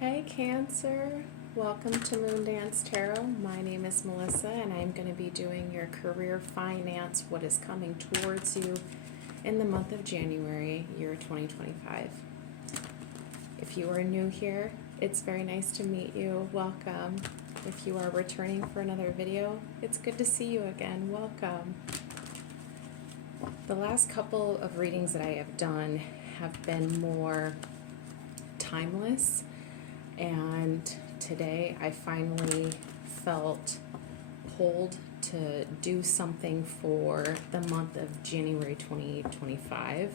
Hey Cancer, welcome to Moondance Tarot. My name is Melissa and I'm going to be doing your career finance, what is coming towards you in the month of January, year 2025. If you are new here, it's very nice to meet you. Welcome. If you are returning for another video, it's good to see you again. Welcome. The last couple of readings that I have done have been more timeless. And today I finally felt pulled to do something for the month of January 2025.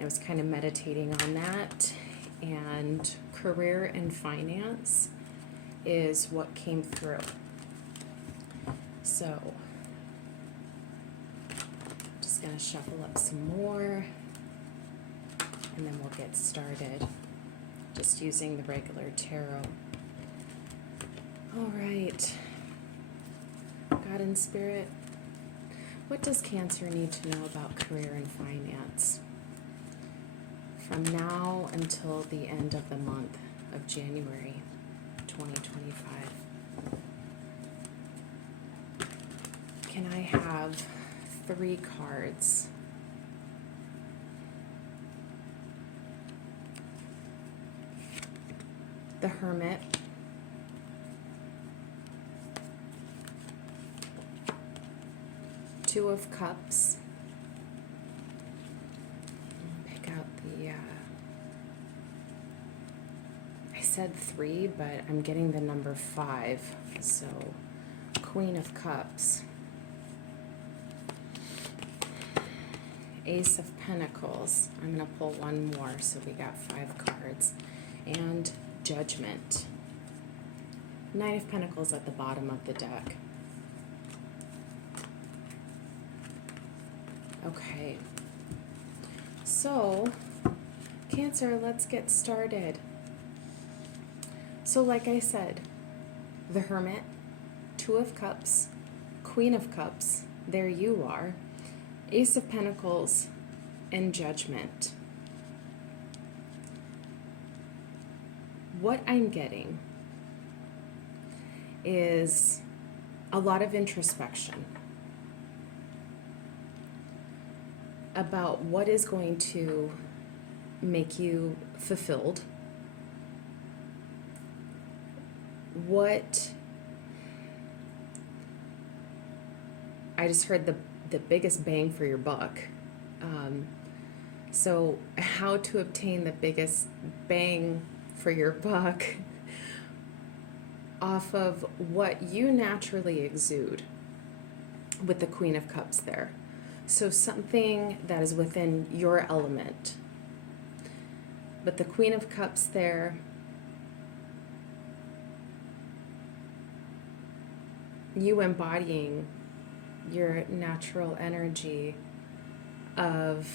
I was kind of meditating on that, and career and finance is what came through. So I'm just going to shuffle up some more and then we'll get started. Just using the regular tarot. All right. God and Spirit, what does Cancer need to know about career and finance from now until the end of the month of January 2025? Can I have 3 cards? The Hermit, Two of Cups, pick out the, I said 3, but I'm getting the number 5, so Queen of Cups, Ace of Pentacles, I'm going to pull one more, so we got 5 cards, and Judgment. Knight of Pentacles at the bottom of the deck. Okay. So, Cancer, let's get started. So, like I said, the Hermit, Two of Cups, Queen of Cups, there you are, Ace of Pentacles, and Judgment. What I'm getting is a lot of introspection about what is going to make you fulfilled, what I just heard the biggest bang for your buck. So how to obtain the biggest bang for your buck off of what you naturally exude with the Queen of Cups there. So something that is within your element. But the Queen of Cups there, you embodying your natural energy of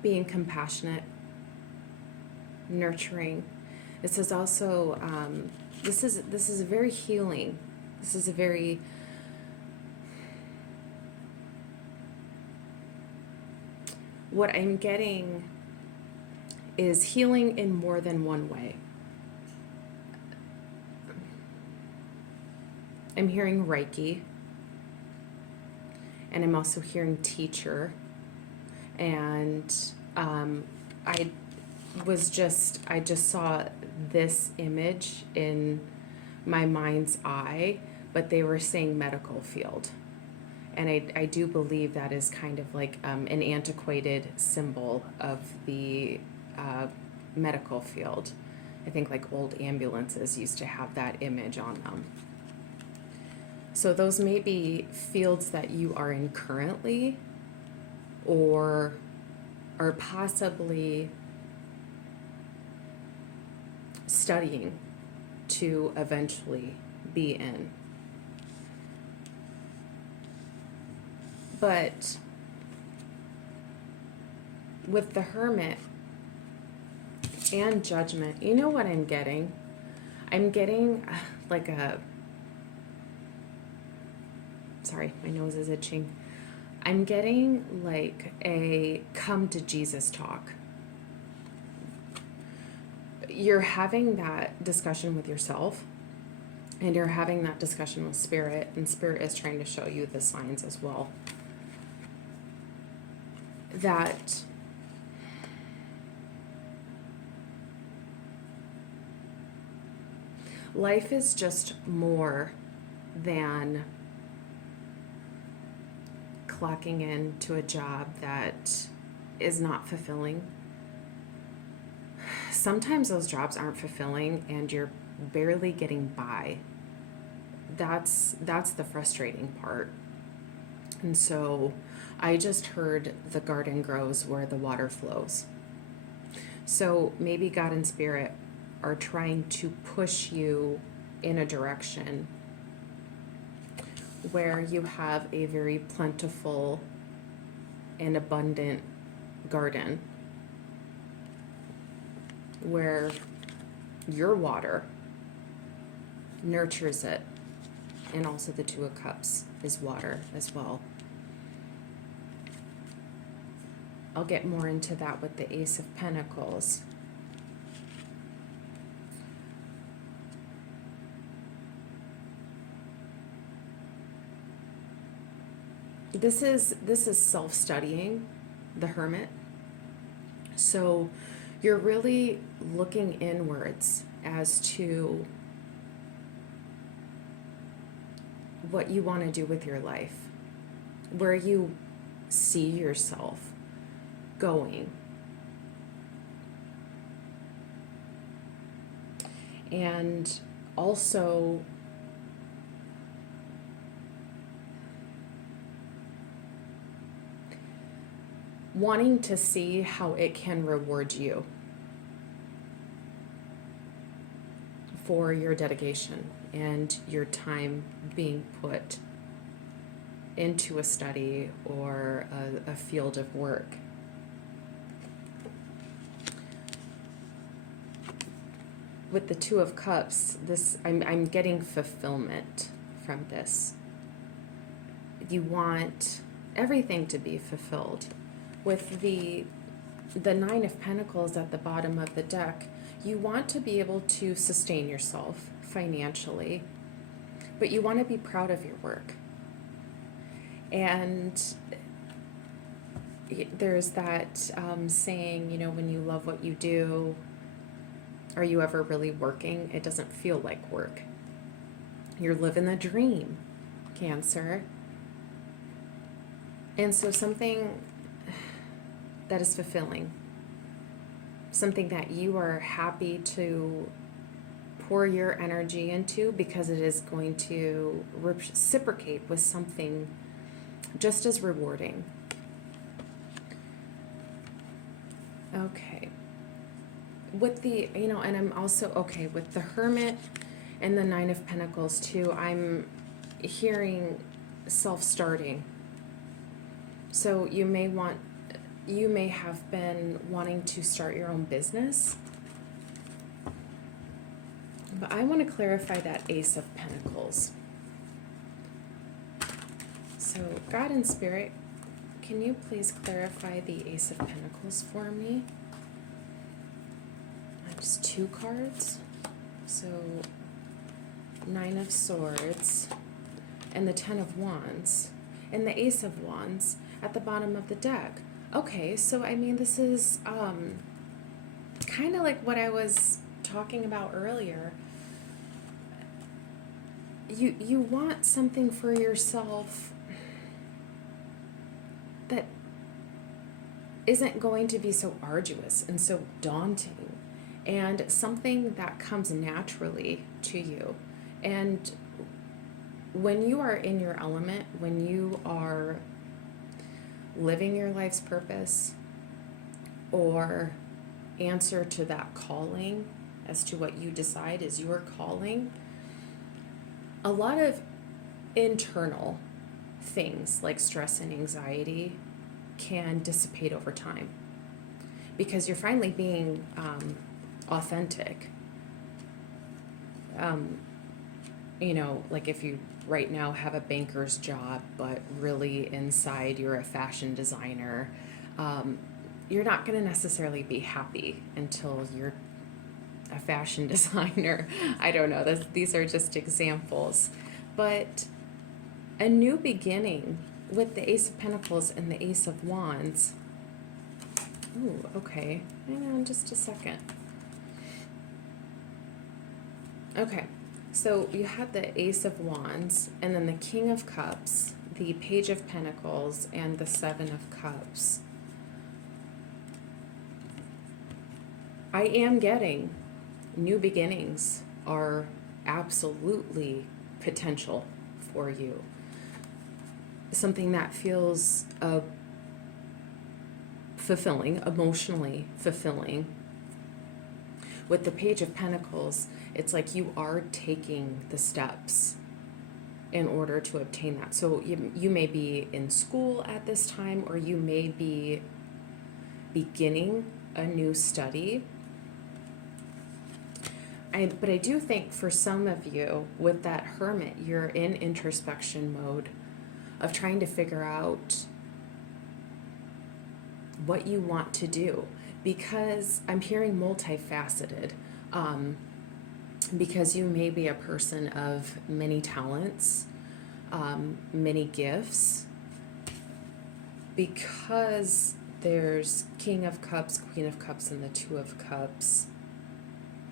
being compassionate, nurturing. This is also this is a very healing. This is a very what I'm getting is healing in more than one way. I'm hearing Reiki, and I'm also hearing teacher, and I just saw this image in my mind's eye, but they were saying medical field. And I do believe that is kind of like an antiquated symbol of the medical field. I think like old ambulances used to have that image on them. So those may be fields that you are in currently, or are possibly studying to eventually be in. But with the Hermit and Judgment, you know what I'm getting? I'm getting like a, sorry, my nose is itching. I'm getting like a come to Jesus talk. you're having that discussion with yourself, and you're having that discussion with spirit, and spirit is trying to show you the signs as well. That life is just more than clocking into a job that is not fulfilling. Sometimes those jobs aren't fulfilling and you're barely getting by. That's the frustrating part. And so I just heard the garden grows where the water flows. So maybe God and Spirit are trying to push you in a direction where you have a very plentiful and abundant garden, where your water nurtures it, and also the Two of Cups is water as well. I'll get more into that with the Ace of Pentacles. This is self-studying, the Hermit. So you're really looking inwards as to what you want to do with your life, where you see yourself going. And also wanting to see how it can reward you for your dedication and your time being put into a study or a field of work. With the Two of Cups, I'm getting fulfillment from this. You want everything to be fulfilled. With the Nine of Pentacles at the bottom of the deck, you want to be able to sustain yourself financially, but you want to be proud of your work. And there's that saying, when you love what you do, are you ever really working? It doesn't feel like work. You're living the dream, Cancer. And so something that is fulfilling, something that you are happy to pour your energy into, because it is going to reciprocate with something just as rewarding. Okay. With the, and I'm also okay with the Hermit and the Nine of Pentacles too. I'm hearing self-starting. So you may have been wanting to start your own business. But I want to clarify that Ace of Pentacles. So God and Spirit, can you please clarify the Ace of Pentacles for me? Just 2 cards. So Nine of Swords and the Ten of Wands and the Ace of Wands at the bottom of the deck. Okay, so this is kind of like what I was talking about earlier. You want something for yourself that isn't going to be so arduous and so daunting, and something that comes naturally to you. And when you are in your element, when you are living your life's purpose or answer to that calling as to what you decide is your calling, a lot of internal things like stress and anxiety can dissipate over time, because you're finally being authentic. Like if you right now have a banker's job, but really inside you're a fashion designer, you're not going to necessarily be happy until you're a fashion designer. I don't know. These are just examples. But a new beginning with the Ace of Pentacles and the Ace of Wands. Ooh, okay. Hang on just a second. Okay, so you had the Ace of Wands, and then the King of Cups, the Page of Pentacles, and the Seven of Cups. I am getting new beginnings are absolutely potential for you. Something that feels fulfilling, emotionally fulfilling. With the Page of Pentacles, it's like you are taking the steps in order to obtain that. So you may be in school at this time, or you may be beginning a new study. But I do think for some of you, with that Hermit, you're in introspection mode of trying to figure out what you want to do. Because I'm hearing multifaceted. Because you may be a person of many talents, many gifts. Because there's King of Cups, Queen of Cups, and the Two of Cups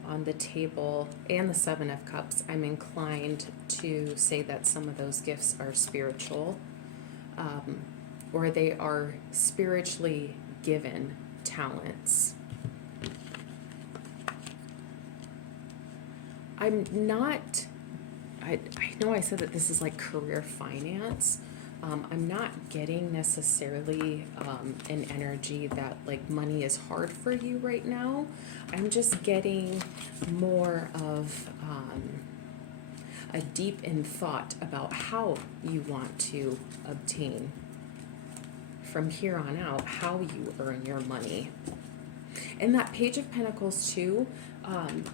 on the table, and the Seven of Cups, I'm inclined to say that some of those gifts are spiritual, or they are spiritually given talents. I'm not, I know I said that this is like career finance. I'm not getting necessarily an energy that like money is hard for you right now. I'm just getting more of a deep in thought about how you want to obtain from here on out, how you earn your money. And that Page of Pentacles too,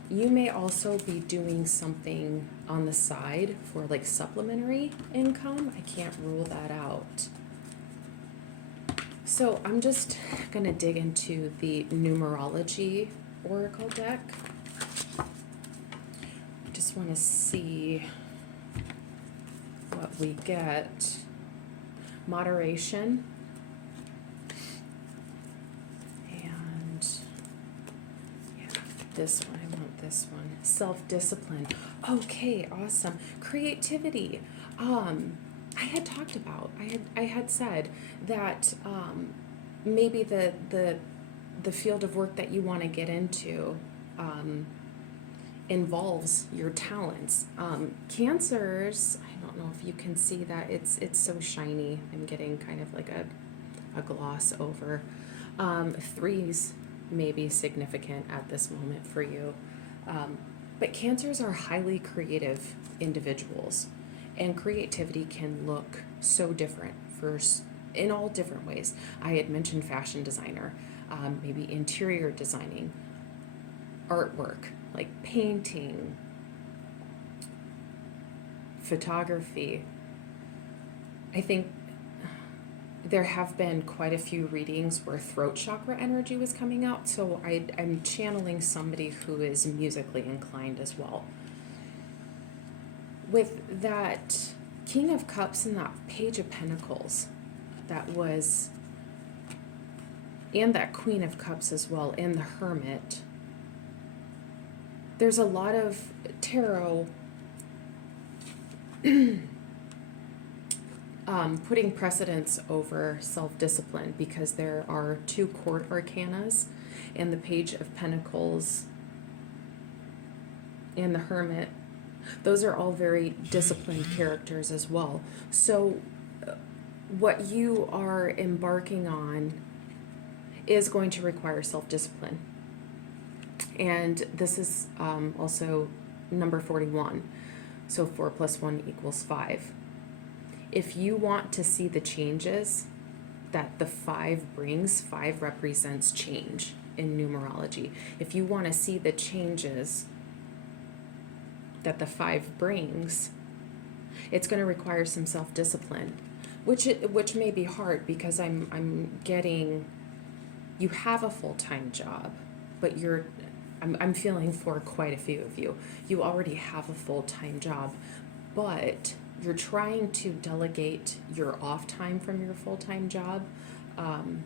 you may also be doing something on the side for like supplementary income. I can't rule that out. So I'm just going to dig into the numerology oracle deck. I just want to see what we get. Moderation. This one, I want this one. Self-discipline. Okay, awesome. Creativity. I had talked about, I had said that maybe the field of work that you want to get into involves your talents. Cancers, I don't know if you can see that. It's so shiny. I'm getting kind of like a gloss over. Threes may be significant at this moment for you. But Cancers are highly creative individuals, and creativity can look so different in all different ways. I had mentioned fashion designer, maybe interior designing, artwork, like painting, photography. I think there have been quite a few readings where throat chakra energy was coming out, so I'm channeling somebody who is musically inclined as well. With that King of Cups and that Page of Pentacles, and that Queen of Cups as well, and the Hermit, there's a lot of tarot putting precedence over self-discipline, because there are two court arcanas, and the Page of Pentacles and the Hermit. Those are all very disciplined characters as well. So what you are embarking on is going to require self-discipline. And this is also number 41. So 4 + 1 = 5. If you want to see the changes that the 5 brings, 5 represents change in numerology. If you want to see the changes that the 5 brings, it's going to require some self-discipline, which may be hard, because I'm getting, you have a full-time job, but you're I'm feeling for quite a few of you. You already have a full-time job, but you're trying to delegate your off time from your full-time job. Um,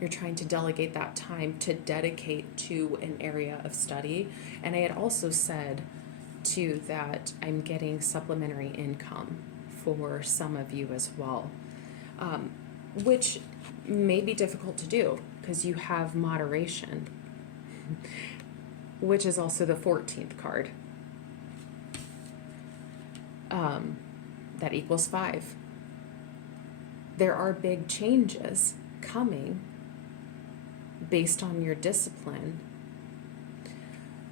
you're trying to delegate that time to dedicate to an area of study. And I had also said too that I'm getting supplementary income for some of you as well, um, which may be difficult to do because you have moderation, which is also the 14th card. That equals 5. There are big changes coming based on your discipline,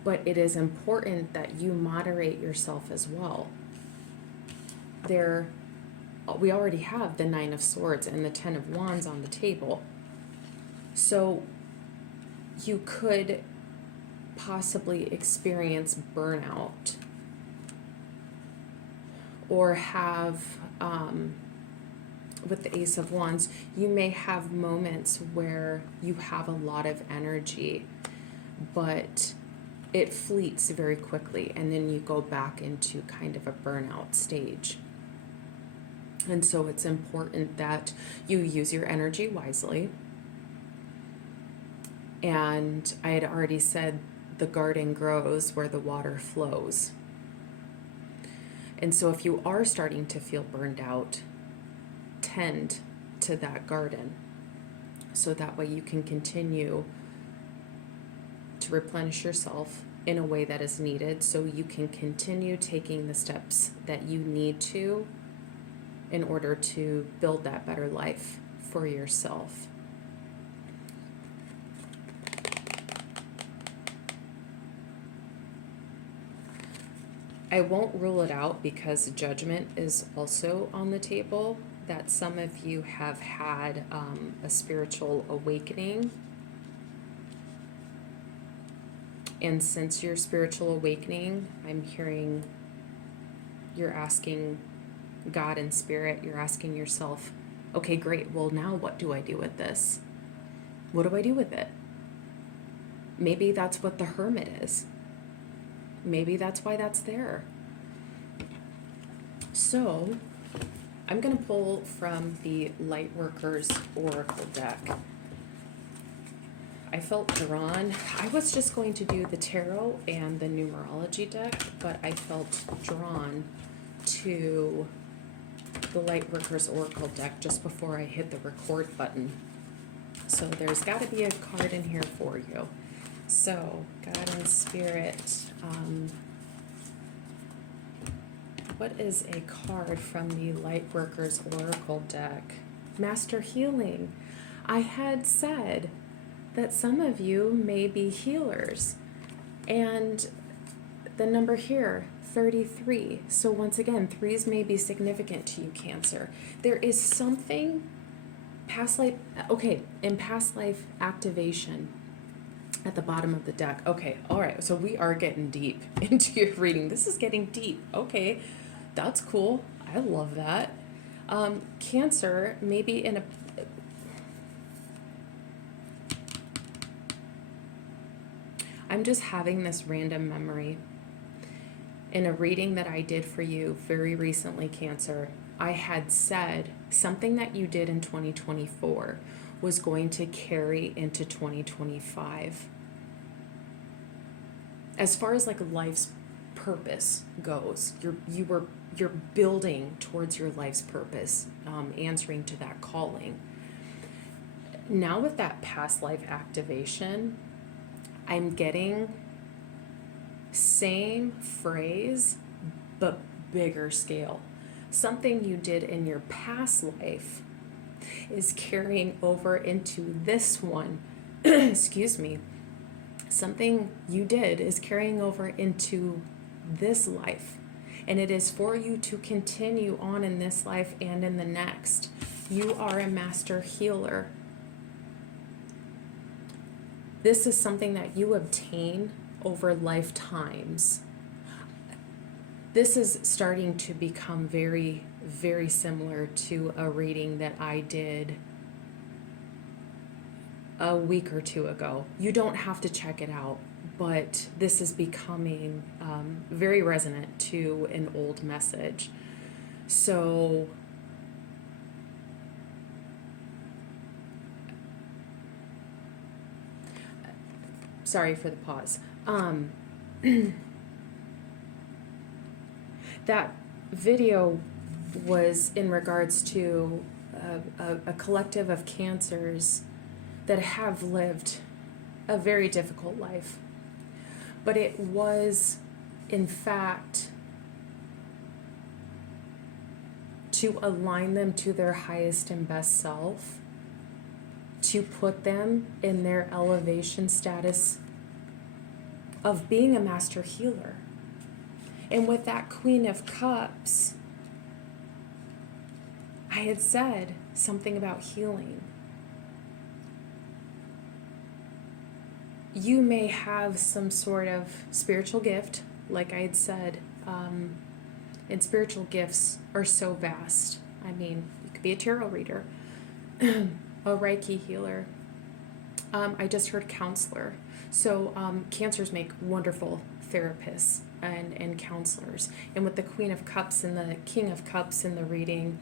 but it is important that you moderate yourself as well. We already have the 9 of Swords and the 10 of Wands on the table. So you could possibly experience burnout or have, with the Ace of Wands, you may have moments where you have a lot of energy, but it fleets very quickly, and then you go back into kind of a burnout stage. And so it's important that you use your energy wisely. And I had already said the garden grows where the water flows. And so if you are starting to feel burned out, tend to that garden so that way you can continue to replenish yourself in a way that is needed, so you can continue taking the steps that you need to in order to build that better life for yourself. I won't rule it out because Judgment is also on the table, that some of you have had a spiritual awakening. And since your spiritual awakening, I'm hearing you're asking God and Spirit, you're asking yourself, okay, great, well now what do I do with this? What do I do with it? Maybe that's what the Hermit is. Maybe that's why that's there. So I'm going to pull from the Lightworkers Oracle deck. I felt drawn. I was just going to do the tarot and the numerology deck, but I felt drawn to the Lightworkers Oracle deck just before I hit the record button. So there's got to be a card in here for you. So, God and Spirit, what is a card from the Lightworkers Oracle deck? Master Healing. I had said that some of you may be healers. And the number here, 33. So once again, 3s may be significant to you, Cancer. There is something, past life, okay, in past life activation, at the bottom of the deck. Okay, all right, so we are getting deep into your reading. This is getting deep. Okay, that's cool. I love that. Cancer, maybe in a... I'm just having this random memory. In a reading that I did for you very recently, Cancer, I had said something that you did in 2024 was going to carry into 2025. As far as like life's purpose goes, you're building towards your life's purpose, answering to that calling. Now with that past life activation, I'm getting same phrase but bigger scale. Something you did in your past life is carrying over into this one. Excuse me. Something you did is carrying over into this life. And it is for you to continue on in this life and in the next. You are a master healer. This is something that you obtain over lifetimes. This is starting to become very, very similar to a reading that I did a week or two ago. You don't have to check it out, but this is becoming very resonant to an old message. So sorry for the pause. That video was in regards to a collective of cancers that have lived a very difficult life. But it was, in fact, to align them to their highest and best self, to put them in their elevation status of being a master healer. And with that Queen of Cups, I had said something about healing. You may have some sort of spiritual gift, like I had said, and spiritual gifts are so vast. I mean, you could be a tarot reader, a Reiki healer. I just heard counselor. So cancers make wonderful therapists and counselors. And with the Queen of Cups and the King of Cups in the reading,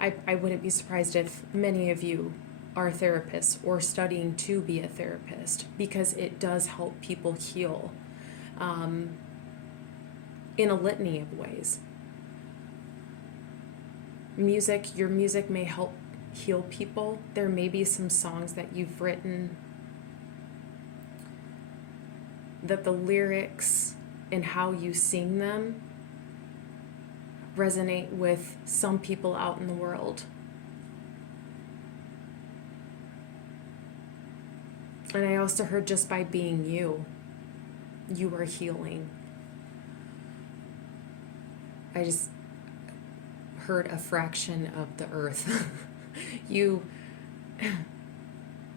I wouldn't be surprised if many of you are therapists or studying to be a therapist, because it does help people heal in a litany of ways. Your music may help heal people. There may be some songs that you've written that the lyrics and how you sing them resonate with some people out in the world. And I also heard just by being you are healing. I just heard a fraction of the earth.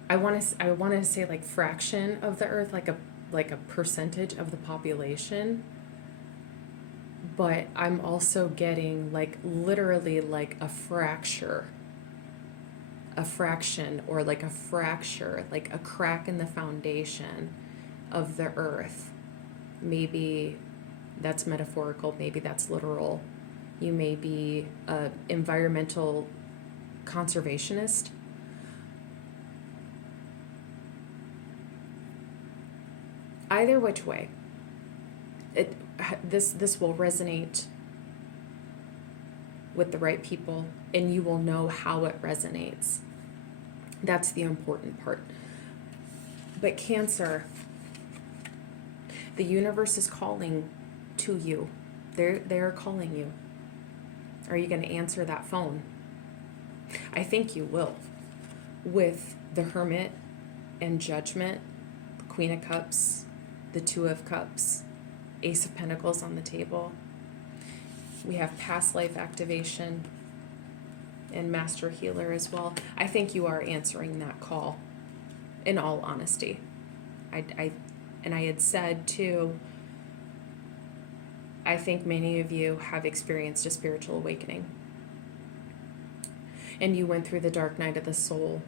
I want to say like fraction of the earth, like a percentage of the population. But I'm also getting like literally like a fraction, or like a fracture, like a crack in the foundation of the earth. Maybe that's metaphorical, maybe that's literal. You may be an environmental conservationist. Either which way, this will resonate with the right people, and you will know how it resonates. That's the important part. But Cancer, the universe is calling to you. They're calling you. Are you going to answer that phone? I think you will. With the Hermit and Judgment, the Queen of Cups, the Two of Cups, Ace of Pentacles on the table. We have past life activation and Master Healer as well. I think you are answering that call, in all honesty. I had said too, I think many of you have experienced a spiritual awakening. And you went through the dark night of the soul.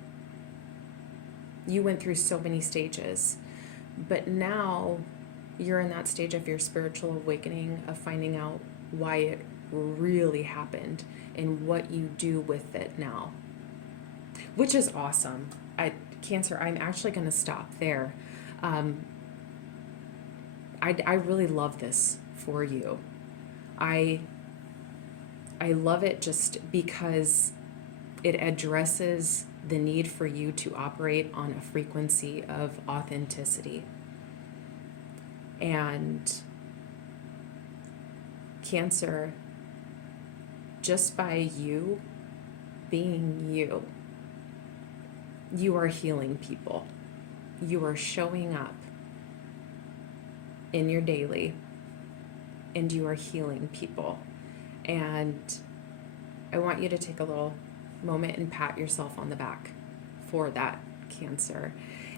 You went through so many stages. But now you're in that stage of your spiritual awakening, of finding out why it really happened and what you do with it now, which is awesome. Cancer, I'm actually going to stop there. I really love this for you. I love it just because it addresses the need for you to operate on a frequency of authenticity. And Cancer, just by you being you, you are healing people. You are showing up in your daily, and you are healing people. And I want you to take a little moment and pat yourself on the back for that, Cancer.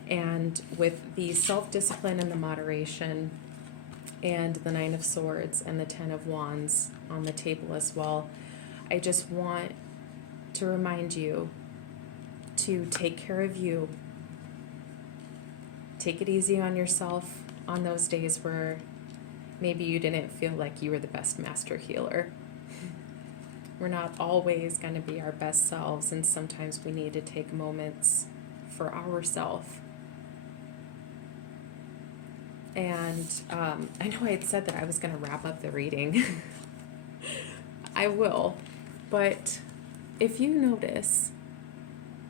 And with the self-discipline and the moderation and the Nine of Swords and the Ten of Wands on the table as well, I just want to remind you to take care of you Take it easy on yourself on those days where maybe you didn't feel like you were the best master healer. We're not always going to be our best selves, and sometimes we need to take moments for ourselves. And I know I had said that I was going to wrap up the reading. I will. But if you notice,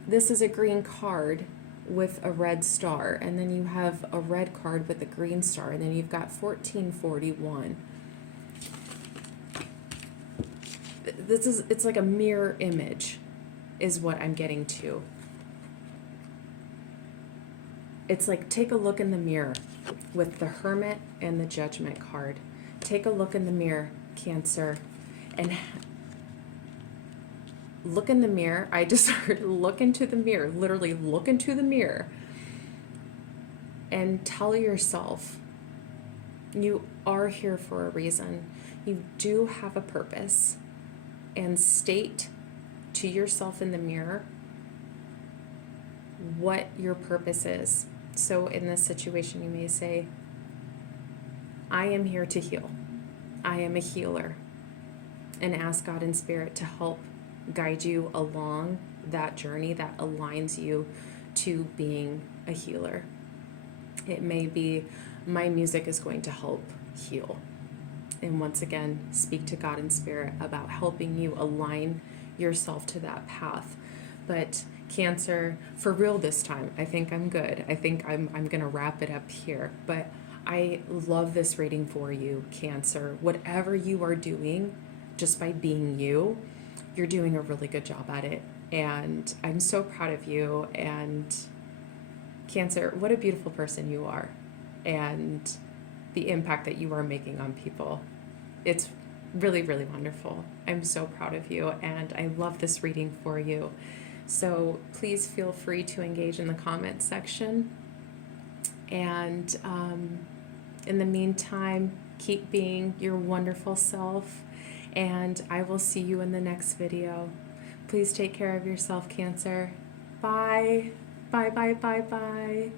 this is a green card with a red star, and then you have a red card with a green star, and then you've got 1441. It's like a mirror image is what I'm getting to. It's like, take a look in the mirror with the Hermit and the Judgment card. Take a look in the mirror, Cancer, and look in the mirror. I just heard look into the mirror, literally look into the mirror, and tell yourself you are here for a reason. You do have a purpose, and state to yourself in the mirror what your purpose is. So in this situation, you may say, I am here to heal. I am a healer. And ask God in Spirit to help guide you along that journey that aligns you to being a healer. It may be, my music is going to help heal. And once again, speak to God in Spirit about helping you align yourself to that path. But Cancer, for real this time, I think I'm good. I think I'm going to wrap it up here. But I love this reading for you, Cancer. Whatever you are doing, just by being you, you're doing a really good job at it. And I'm so proud of you. And Cancer, what a beautiful person you are. And the impact that you are making on people. It's really, really wonderful. I'm so proud of you, and I love this reading for you. So please feel free to engage in the comment section. And in the meantime, keep being your wonderful self, and I will see you in the next video. Please take care of yourself, Cancer. Bye. Bye, bye, bye, bye.